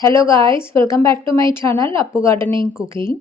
Hello guys, welcome back to my channel Appu Gardening Cooking.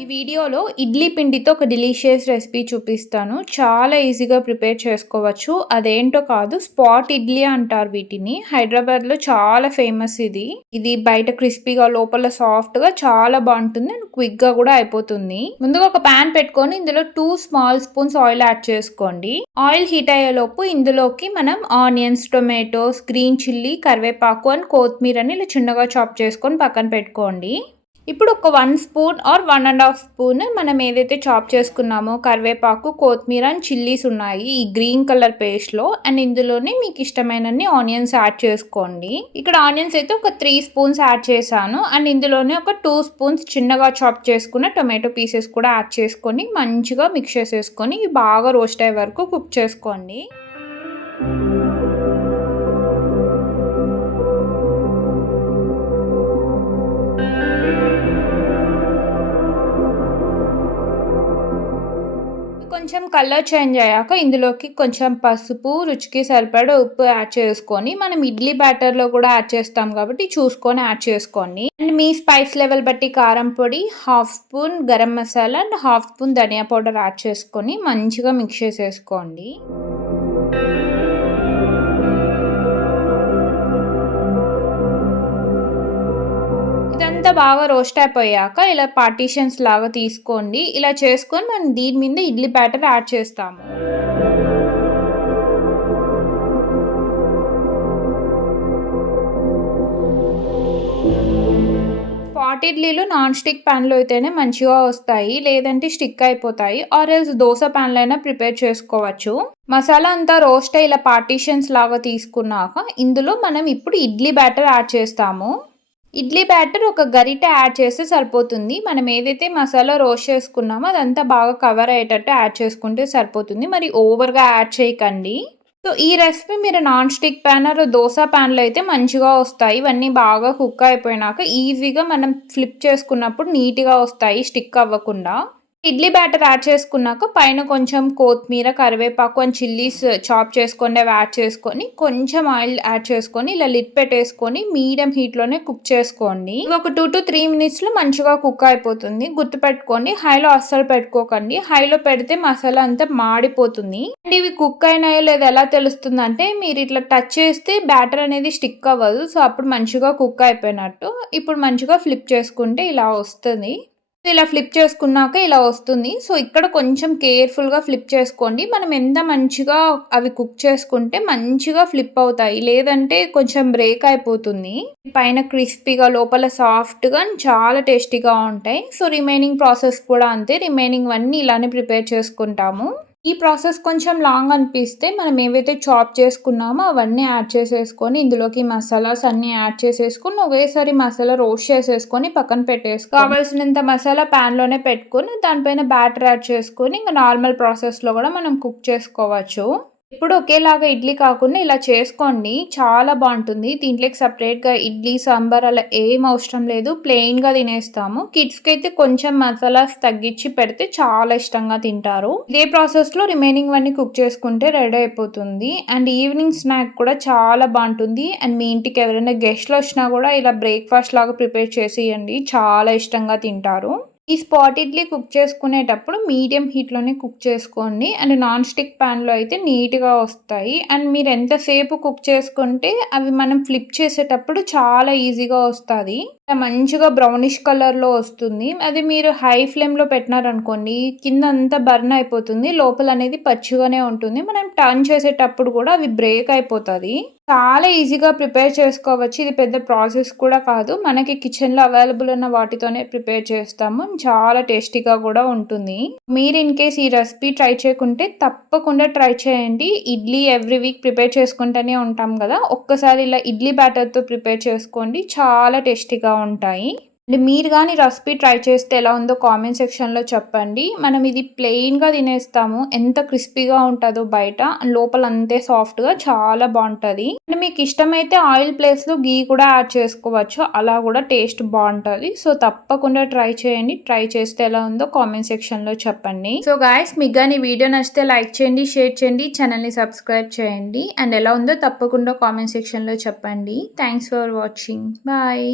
ఈ వీడియోలో ఇడ్లీ పిండితో ఒక డెలిషియస్ రెసిపీ చూపిస్తాను. చాలా ఈజీగా ప్రిపేర్ చేసుకోవచ్చు. అదేంటో కాదు, స్పాట్ ఇడ్లీ అంటారు వీటిని. హైదరాబాద్లో చాలా ఫేమస్ ఇది. ఇది బయట క్రిస్పీగా లోపల సాఫ్ట్గా చాలా బాగుంటుంది అండ్ క్విక్గా కూడా అయిపోతుంది. ముందుగా ఒక ప్యాన్ పెట్టుకొని ఇందులో 2 స్మాల్ స్పూన్స్ ఆయిల్ యాడ్ చేసుకోండి. ఆయిల్ హీట్ అయ్యేలోపు ఇందులోకి మనం ఆనియన్స్, టొమాటోస్, గ్రీన్ చిల్లీ, కరివేపాకు అండ్ కొత్తిమీరని ఇలా చిన్నగా చాప్ చేసుకొని పక్కన పెట్టుకోండి. ఇప్పుడు ఒక 1 స్పూన్ ఆర్ 1.5 స్పూన్ మనం ఏదైతే చాప్ చేసుకున్నామో కరివేపాకు, కొత్తిమీర అండ్ చిల్లీస్ ఉన్నాయి ఈ గ్రీన్ కలర్ పేస్ట్లో. అండ్ ఇందులోనే మీకు ఇష్టమైనన్ని ఆనియన్స్ యాడ్ చేసుకోండి. ఇక్కడ ఆనియన్స్ అయితే ఒక 3 స్పూన్స్ యాడ్ చేశాను. అండ్ ఇందులోనే ఒక 2 స్పూన్స్ చిన్నగా చాప్ చేసుకున్న టొమాటో పీసెస్ కూడా యాడ్ చేసుకొని మంచిగా మిక్స్ చేసేసుకొని బాగా రోస్ట్ అయ్యే వరకు కుక్ చేసుకోండి. కొంచెం కలర్ చేంజ్ అయ్యాక ఇందులోకి కొంచెం పసుపు, రుచికి సరిపడా ఉప్పు యాడ్ చేసుకొని మనం ఇడ్లీ బ్యాటర్లో కూడా యాడ్ చేస్తాం కాబట్టి చూసుకొని యాడ్ చేసుకోండి. అండ్ మీ స్పైస్ లెవెల్ బట్టి కారం పొడి, 1/2 spoon garam masala and 1/2 spoon ధనియా పౌడర్ యాడ్ చేసుకొని మంచిగా మిక్స్ చేసేసుకోండి. ఇదంతా బాగా రోస్ట్ అయిపోయాక ఇలా పార్టీషన్స్ లాగా తీసుకోండి. ఇలా చేసుకొని మనం దీని మీద ఇడ్లీ బ్యాటర్ యాడ్ చేస్తాము. స్పాట్ ఇడ్లీలు నాన్ స్టిక్ ప్యాన్లో అయితేనే మంచిగా వస్తాయి, లేదంటే స్టిక్ అయిపోతాయి. ఆర్ ఎల్స్ దోశ ప్యాన్లో అయినా ప్రిపేర్ చేసుకోవచ్చు. మసాలా అంతా రోస్ట్ ఇలా పార్టీషన్స్ లాగా తీసుకున్నాక ఇందులో మనం ఇప్పుడు ఇడ్లీ బ్యాటర్ యాడ్ చేస్తాము. ఇడ్లీ బ్యాటర్ ఒక గరిట యాడ్ చేస్తే సరిపోతుంది. మనం ఏదైతే మసాలా రోస్ట్ చేసుకున్నామో అదంతా బాగా కవర్ అయ్యేటట్టు యాడ్ చేసుకుంటే సరిపోతుంది. మరి ఓవర్గా యాడ్ చేయకండి. సో ఈ రెసిపీ మీరు non stick pan or dosa ప్యాన్లో అయితే మంచిగా వస్తాయి. ఇవన్నీ బాగా కుక్ అయిపోయినాక ఈజీగా మనం ఫ్లిప్ చేసుకున్నప్పుడు నీట్గా వస్తాయి, స్టిక్ అవ్వకుండా. ఇడ్లీ బ్యాటర్ యాడ్ చేసుకున్నాక పైన కొంచెం కొత్తిమీర, కరివేపాకు అండ్ చిల్లీస్ చాప్ చేసుకొని అవి యాడ్ చేసుకొని కొంచెం ఆయిల్ యాడ్ చేసుకొని ఇలా లిడ్ పెట్టేసుకొని మీడియం హీట్లోనే కుక్ చేసుకోండి. ఒక 2 to 3 మినిట్స్లో మంచిగా కుక్ అయిపోతుంది. గుర్తుపెట్టుకోండి, హైలో అస్సలు పెట్టుకోకండి. హైలో పెడితే మసాలా అంతా మాడిపోతుంది. అండ్ ఇవి కుక్ అయినాయో లేదా ఎలా తెలుస్తుంది అంటే మీరు ఇట్లా టచ్ చేస్తే బ్యాటర్ అనేది స్టిక్ అవ్వదు. సో అప్పుడు మంచిగా కుక్ అయిపోయినట్టు. ఇప్పుడు మంచిగా ఫ్లిప్ చేసుకుంటే ఇలా వస్తుంది. ఇలా ఫ్లిప్ చేసుకున్నాక ఇలా వస్తుంది. సో ఇక్కడ కొంచెం కేర్ఫుల్గా ఫ్లిప్ చేసుకోండి. మనం ఎంత మంచిగా అవి కుక్ చేసుకుంటే మంచిగా ఫ్లిప్ అవుతాయి, లేదంటే కొంచెం బ్రేక్ అయిపోతుంది. పైన క్రిస్పీగా లోపల సాఫ్ట్గా చాలా టేస్టీగా ఉంటాయి. సో రిమైనింగ్ ప్రాసెస్ కూడా అంతే. రిమైనింగ్ అన్నీ ఇలానే ప్రిపేర్ చేసుకుంటాము. ఈ ప్రాసెస్ కొంచెం లాంగ్ అనిపిస్తే మనం ఏవైతే చాప్ చేసుకున్నామో అవన్నీ యాడ్ చేసేసుకొని ఇందులోకి మసాలాస్ అన్నీ యాడ్ చేసేసుకొని ఒకేసారి మసాలా రోస్ట్ చేసేసుకొని పక్కన పెట్టేసుకో. కావాల్సినంత మసాలా ప్యాన్లోనే పెట్టుకొని దానిపైన బ్యాటర్ యాడ్ చేసుకొని ఇంకా నార్మల్ ప్రాసెస్లో కూడా మనం కుక్ చేసుకోవచ్చు. ఇప్పుడు ఒకేలాగా ఇడ్లీ కాకుండా ఇలా చేసుకోండి, చాలా బాగుంటుంది. దీంట్లోకి సపరేట్గా ఇడ్లీ, సాంబార్ అలా ఏం అవసరం లేదు, ప్లెయిన్గా తినేస్తాము. కిడ్స్కి అయితే కొంచెం మసాలాస్ తగ్గించి పెడితే చాలా ఇష్టంగా తింటారు. ఇదే ప్రాసెస్లో రిమైనింగ్ అన్ని కుక్ చేసుకుంటే రెడీ అయిపోతుంది. అండ్ ఈవినింగ్ స్నాక్ కూడా చాలా బాగుంటుంది. అండ్ మీ ఇంటికి ఎవరైనా గెస్ట్లు వచ్చినా కూడా ఇలా బ్రేక్ఫాస్ట్ లాగా ప్రిపేర్ చేసేయండి, చాలా ఇష్టంగా తింటారు. ఈ స్పాట్ ఇడ్లీ కుక్ చేసుకునేటప్పుడు మీడియం హీట్లోనే కుక్ చేసుకోండి. అండ్ నాన్ స్టిక్ ప్యాన్లో అయితే నీట్గా వస్తాయి. అండ్ మీరు ఎంతసేపు కుక్ చేసుకుంటే అవి మనం ఫ్లిప్ చేసేటప్పుడు చాలా ఈజీగా వస్తుంది. మంచిగా బ్రౌనిష్ కలర్లో వస్తుంది. అది మీరు హై ఫ్లేమ్లో పెట్టినారనుకోండి కింద అంతా బర్న్ అయిపోతుంది, లోపల అనేది పచ్చిగానే ఉంటుంది. మనం టర్న్ చేసేటప్పుడు కూడా అవి బ్రేక్ అయిపోతుంది. చాలా ఈజీగా ప్రిపేర్ చేసుకోవచ్చు. ఇది పెద్ద ప్రాసెస్ కూడా కాదు. మనకి కిచెన్లో అవైలబుల్ ఉన్న వాటితోనే ప్రిపేర్ చేస్తాము. చాలా టేస్టీగా కూడా ఉంటుంది. మీరు ఇన్ కేస్ ఈ రెసిపీ ట్రై చేయకుంటే తప్పకుండా ట్రై చేయండి. ఇడ్లీ ఎవ్రీ వీక్ ప్రిపేర్ చేసుకుంటూనే ఉంటాం కదా, ఒక్కసారి ఇలా ఇడ్లీ బ్యాటర్తో ప్రిపేర్ చేసుకోండి, చాలా టేస్టీగా ఉంటాయి. అంటే మీరు గాని రెసిపీ ట్రై చేస్తే ఎలా ఉందో కామెంట్ సెక్షన్‌లో చెప్పండి. మనం ఇది ప్లెయిన్‌గా తినేస్తాము. ఎంత క్రిస్పీగా ఉంటదో బయట, లోపల అంతే సాఫ్ట్‌గా చాలా బావుంటది. అంటే మీకు ఇష్టమైతే ఆయిల్ ప్లేస్‌లో ఘీ కూడా యాడ్ చేసుకోవచ్చు. అలా కూడా టేస్ట్ బావుంటది. సో, తప్పకుండా ట్రై చేయండి. ట్రై చేస్తే ఎలా ఉందో కామెంట్ సెక్షన్‌లో చెప్పండి. సో, గైస్ మీకు గాని ఈ వీడియో నచ్చితే లైక్ చేయండి, షేర్ చేయండి, ఛానెల్‌ని సబ్స్క్రైబ్ చేయండి. అండ్ ఎలా ఉందో తప్పకుండా కామెంట్ సెక్షన్‌లో చెప్పండి. Thanks for watching. బాయ్.